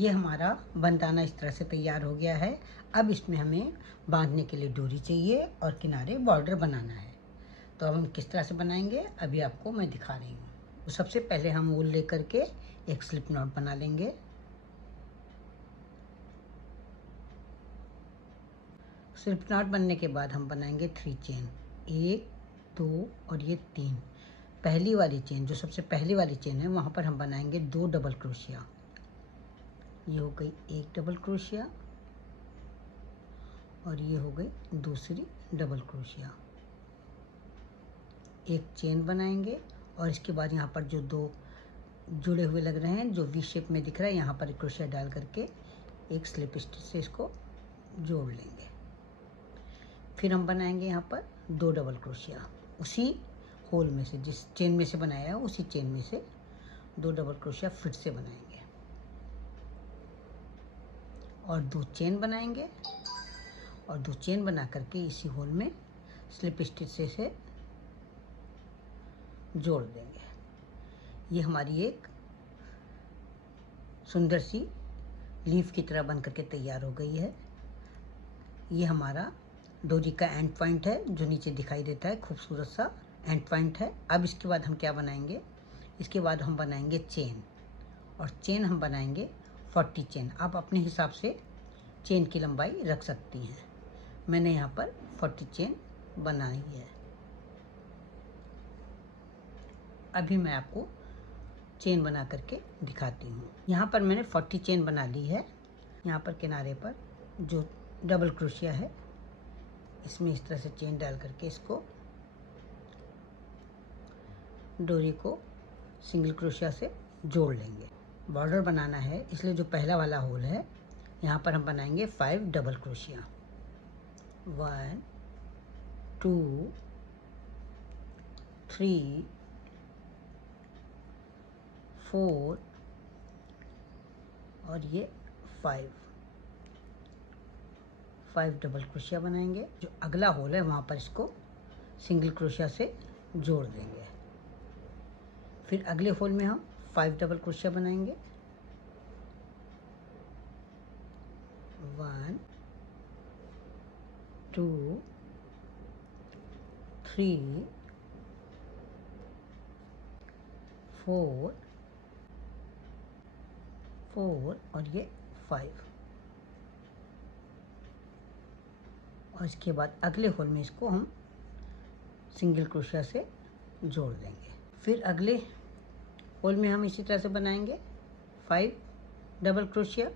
ये हमारा बंदाना इस तरह से तैयार हो गया है। अब इसमें हमें बांधने के लिए डोरी चाहिए और किनारे बॉर्डर बनाना है। तो अब हम किस तरह से बनाएंगे अभी आपको मैं दिखा रही हूँ। तो सबसे पहले हम वूल लेकर के एक स्लिप नॉट बना लेंगे। स्लिप नॉट बनने के बाद हम बनाएंगे 3 चेन, 1 2 और ये 3। पहली वाली चेन जो सबसे पहली वाली चेन है वहाँ पर हम बनाएंगे 2 डबल क्रोशिया। ये हो गई एक डबल क्रोशिया और ये हो गई दूसरी डबल क्रोशिया। एक चेन बनाएंगे और इसके बाद यहाँ पर जो 2 जुड़े हुए लग रहे हैं, जो वी शेप में दिख रहा है, यहाँ पर क्रोशिया डाल करके एक स्लिप स्टिच से इसको जोड़ लेंगे। फिर हम बनाएंगे यहाँ पर 2 डबल क्रोशिया, उसी होल में से, जिस चेन में से बनाया है उसी चेन में से 2 डबल क्रोशिया फिर से बनाएंगे और 2 चेन बनाएंगे और 2 चेन बना करके इसी होल में स्लिप स्टिच से जोड़ देंगे। ये हमारी एक सुंदर सी लीफ की तरह बन करके तैयार हो गई है। ये हमारा डोरी का एंड पॉइंट है जो नीचे दिखाई देता है, खूबसूरत सा एंड पॉइंट है। अब इसके बाद हम क्या बनाएंगे, इसके बाद हम बनाएंगे चेन, और चेन हम बनाएंगे 40 चेन। आप अपने हिसाब से चेन की लंबाई रख सकती हैं। मैंने यहाँ पर 40 चेन बनाई है। अभी मैं आपको चेन बना करके दिखाती हूँ। यहाँ पर मैंने 40 चेन बना ली है। यहाँ पर किनारे पर जो डबल क्रोशिया है इसमें इस तरह से चेन डाल करके इसको डोरी को सिंगल क्रोशिया से जोड़ लेंगे। बॉर्डर बनाना है इसलिए जो पहला वाला होल है यहाँ पर हम बनाएंगे 5 डबल क्रोशिया। 1 2 3 4 और ये 5 डबल क्रोशिया बनाएंगे। जो अगला होल है वहाँ पर इसको सिंगल क्रोशिया से जोड़ देंगे। फिर अगले होल में हम 5 डबल क्रोशिया बनाएंगे। 1 2 3 4 और ये 5। और इसके बाद अगले होल में इसको हम सिंगल क्रोशिया से जोड़ देंगे। फिर अगले होल में हम इसी तरह से बनाएंगे 5 डबल क्रोशिया।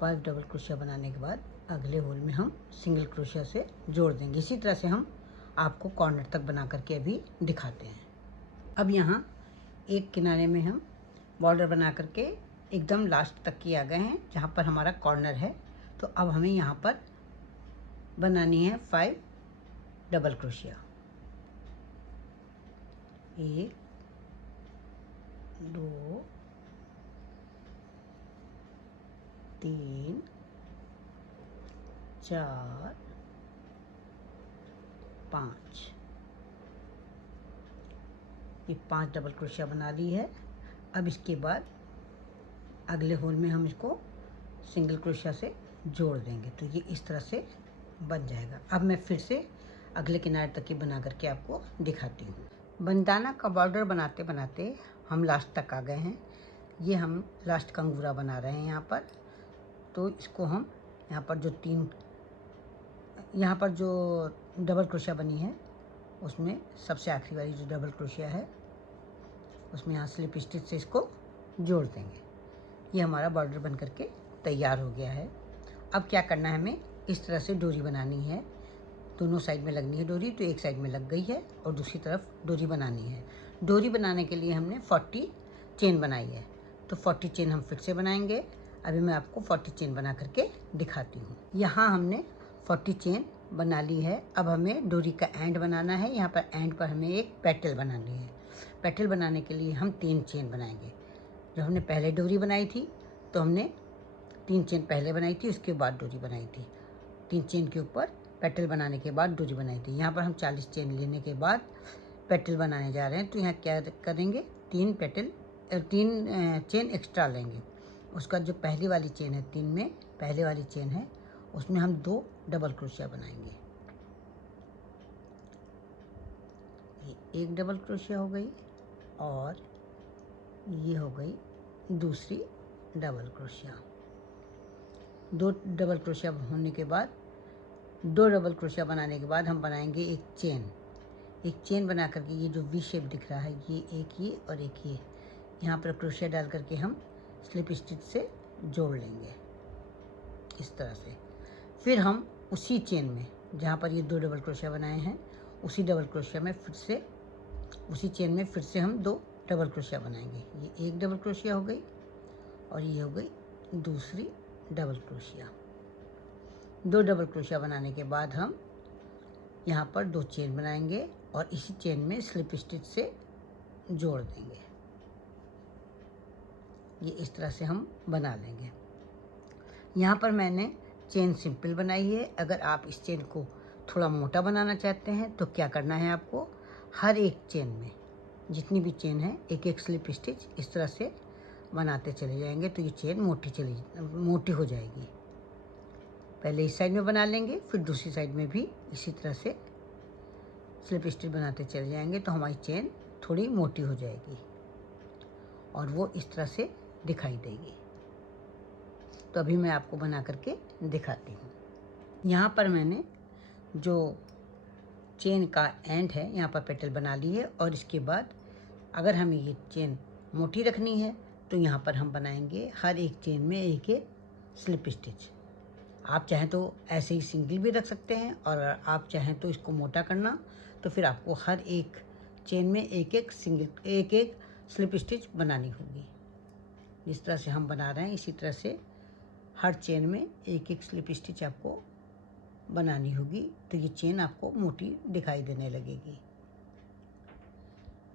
5 डबल क्रोशिया बनाने के बाद अगले होल में हम सिंगल क्रोशिया से जोड़ देंगे। इसी तरह से हम आपको कॉर्नर तक बना करके अभी दिखाते हैं। अब यहाँ एक किनारे में हम बॉर्डर बना करके एकदम लास्ट तक की आ गए हैं जहाँ पर हमारा कॉर्नर है। तो अब हमें यहाँ पर बनानी है 5 डबल क्रोशिया। 1 2 3 4 5। ये 5 डबल क्रोशिया बना ली है। अब इसके बाद अगले होल में हम इसको सिंगल क्रोशिया से जोड़ देंगे। तो ये इस तरह से बन जाएगा। अब मैं फिर से अगले किनारे तक की बना करके आपको दिखाती हूँ। बंदाना का बॉर्डर बनाते बनाते हम लास्ट तक आ गए हैं। ये हम लास्ट कंगूरा बना रहे हैं यहाँ पर। तो इसको हम यहाँ पर जो डबल क्रोशिया बनी है उसमें सबसे आखिरी वाली जो डबल क्रोशिया है उसमें यहाँ स्लिप स्टिच से इसको जोड़ देंगे। ये हमारा बॉर्डर बन करके तैयार हो गया है। अब क्या करना है, हमें इस तरह से डोरी बनानी है। दोनों साइड में लगनी है डोरी। तो एक साइड में लग गई है और दूसरी तरफ डोरी बनानी है। डोरी बनाने के लिए हमने 40 चेन बनाई है। तो 40 चेन हम फिर से बनाएंगे। अभी मैं आपको 40 चेन बना करके दिखाती हूँ। यहाँ हमने 40 चेन बना ली है। अब हमें डोरी का एंड बनाना है। यहाँ पर एंड पर हमें एक पेटल बनानी है। पेटल बनाने के लिए हम 3 चेन बनाएंगे। जब हमने पहले डोरी बनाई थी तो हमने 3 चेन पहले बनाई थी, उसके बाद डोरी बनाई थी। 3 चेन के ऊपर पेटल बनाने के बाद डोरी बनाई थी। यहाँ पर हम 40 चेन लेने के बाद पेटल बनाने जा रहे हैं। तो यहाँ क्या करेंगे, 3 चेन एक्स्ट्रा लेंगे। उसका जो पहली वाली चेन है, 3 में पहले वाली चेन है, उसमें हम 2 डबल क्रोशिया बनाएंगे। ये एक डबल क्रोशिया हो गई और ये हो गई दूसरी डबल क्रोशिया। 2 डबल क्रोशिया होने के बाद, 2 डबल क्रोशिया बनाने के बाद हम बनाएंगे एक चेन बना करके ये जो वी शेप दिख रहा है, ये और एक ये यहाँ पर क्रोशिया डाल करके हम स्लिप स्टिच से जोड़ लेंगे इस तरह से। फिर हम उसी चेन में जहाँ पर ये 2 डबल क्रोशिया बनाए हैं, उसी डबल क्रोशिया में उसी चेन में फिर से हम 2 डबल क्रोशिया बनाएंगे। ये एक डबल क्रोशिया हो गई और ये हो गई दूसरी डबल क्रोशिया। 2 डबल क्रोशिया बनाने के बाद हम यहाँ पर 2 चेन बनाएंगे और इसी चेन में स्लिप स्टिच से जोड़ देंगे। ये इस तरह से हम बना लेंगे। यहाँ पर मैंने चेन सिंपल बनाई है। अगर आप इस चेन को थोड़ा मोटा बनाना चाहते हैं तो क्या करना है, आपको हर एक चेन में जितनी भी चेन है एक एक स्लिप स्टिच इस तरह से बनाते चले जाएंगे, तो ये चेन मोटी हो जाएगी। पहले इस साइड में बना लेंगे, फिर दूसरी साइड में भी इसी तरह से स्लिप स्टिच बनाते चले जाएंगे, तो हमारी चेन थोड़ी मोटी हो जाएगी और वो इस तरह से दिखाई देगी। तो अभी मैं आपको बना करके दिखाती हूँ। यहाँ पर मैंने जो चेन का एंड है यहाँ पर पेटल बना ली है और इसके बाद अगर हमें ये चेन मोटी रखनी है तो यहाँ पर हम बनाएंगे हर एक चेन में एक एक स्लिप स्टिच। आप चाहें तो ऐसे ही सिंगल भी रख सकते हैं और आप चाहें तो इसको मोटा करना तो फिर आपको हर एक चेन में एक एक स्लिप स्टिच बनानी होगी। जिस तरह से हम बना रहे हैं इसी तरह से हर चेन में एक एक स्लिप स्टिच आपको बनानी होगी, तो ये चेन आपको मोटी दिखाई देने लगेगी।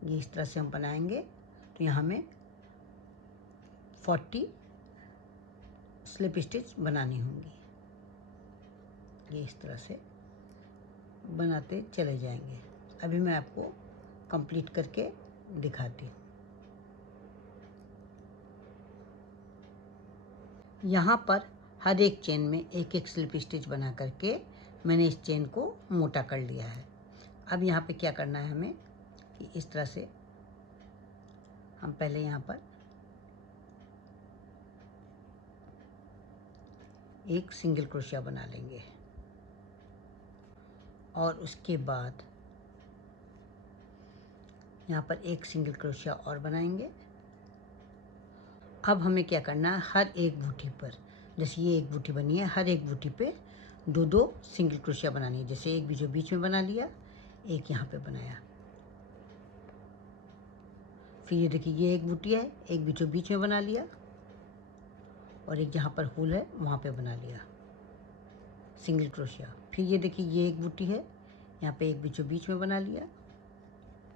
ये इस तरह से हम बनाएंगे तो यहाँ में 40 स्लिप स्टिच बनानी होंगी। ये इस तरह से बनाते चले जाएंगे। अभी मैं आपको कंप्लीट करके दिखाती हूँ। यहाँ पर हर एक चेन में एक एक स्लिप स्टिच बना करके मैंने इस चेन को मोटा कर लिया है। अब यहाँ पे क्या करना है हमें कि इस तरह से हम पहले यहाँ पर एक सिंगल क्रोशिया बना लेंगे और उसके बाद यहाँ पर एक सिंगल क्रोशिया और बनाएंगे। अब हमें क्या करना है, हर एक बूटी पर, जैसे ये एक बूटी बनी है, हर एक बूटी पे 2-2 सिंगल क्रोशिया बनानी है। जैसे एक बीच में बना लिया, एक यहाँ पे बनाया, फिर ये देखिए ये एक बूटी है, एक बीच में बना लिया और एक जहाँ पर होल है वहाँ पे बना लिया सिंगल क्रोशिया। फिर ये देखिए ये एक बूटी है, यहाँ पे एक बीच में बना लिया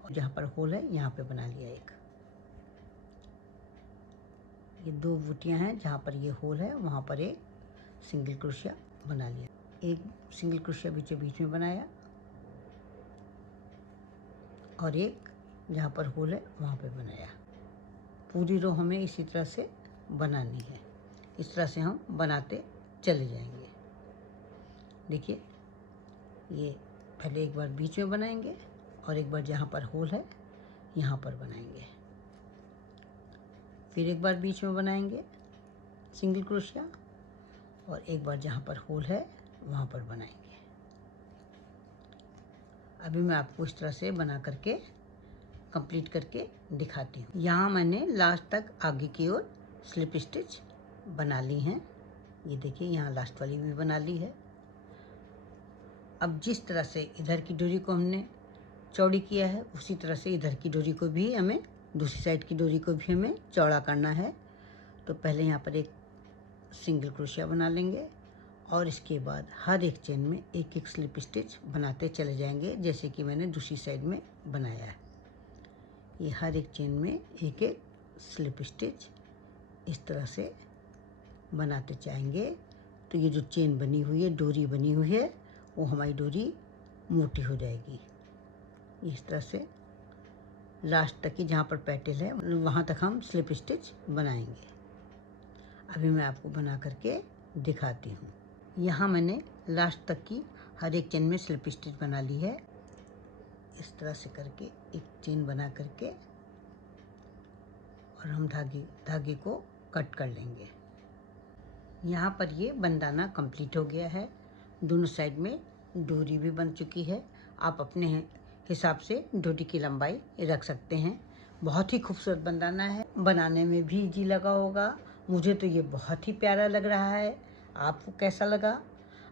और जहाँ पर होल है यहाँ पे बना लिया एक। ये 2 बूटियाँ हैं, जहाँ पर ये होल है वहाँ पर एक सिंगल क्रोशिया बना लिया, एक सिंगल क्रोशिया बीच में बनाया और एक जहाँ पर होल है वहाँ पे बनाया। पूरी रो हमें इसी तरह से बनानी है। इस तरह से हम बनाते चले जाएंगे। देखिए ये पहले एक बार बीच में बनाएंगे और एक बार जहाँ पर होल है यहाँ पर बनाएंगे, फिर एक बार बीच में बनाएंगे सिंगल क्रोशिया और एक बार जहाँ पर होल है वहाँ पर बनाएंगे। अभी मैं आपको इस तरह से बना करके कंप्लीट करके दिखाती हूँ। यहाँ मैंने लास्ट तक आगे की ओर स्लिप स्टिच बना ली हैं। ये देखिए यहाँ लास्ट वाली भी बना ली है। अब जिस तरह से इधर की डोरी को हमने चौड़ी किया है उसी तरह से इधर की डोरी को भी हमें, दूसरी साइड की डोरी को भी हमें चौड़ा करना है। तो पहले यहाँ पर एक सिंगल क्रोशिया बना लेंगे और इसके बाद हर एक चेन में एक एक स्लिप स्टिच बनाते चले जाएंगे, जैसे कि मैंने दूसरी साइड में बनाया है। ये हर एक चेन में एक एक स्लिप स्टिच इस तरह से बनाते जाएंगे। तो ये जो चेन बनी हुई है, डोरी बनी हुई है, वो हमारी डोरी मोटी हो जाएगी। इस तरह से लास्ट तक की जहाँ पर पैटल है वहाँ तक हम स्लिप स्टिच बनाएंगे। अभी मैं आपको बना करके दिखाती हूँ। यहाँ मैंने लास्ट तक की हर एक चेन में स्लिप स्टिच बना ली है। इस तरह से करके एक चेन बना करके और हम धागे को कट कर लेंगे। यहाँ पर ये बंदाना कंप्लीट हो गया है। दोनों साइड में डोरी भी बन चुकी है। आप अपने हिसाब से डोरी की लंबाई रख सकते हैं। बहुत ही खूबसूरत बंदाना है, बनाने में भी इजी लगा होगा। मुझे तो ये बहुत ही प्यारा लग रहा है। आपको कैसा लगा?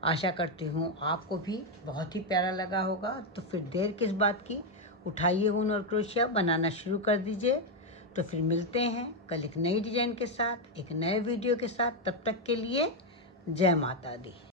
आशा करती हूँ आपको भी बहुत ही प्यारा लगा होगा। तो फिर देर किस बात की, उठाइए ऊन और क्रोशिया, बनाना शुरू कर दीजिए। तो फिर मिलते हैं कल एक नई डिजाइन के साथ, एक नए वीडियो के साथ। तब तक के लिए जय माता दी।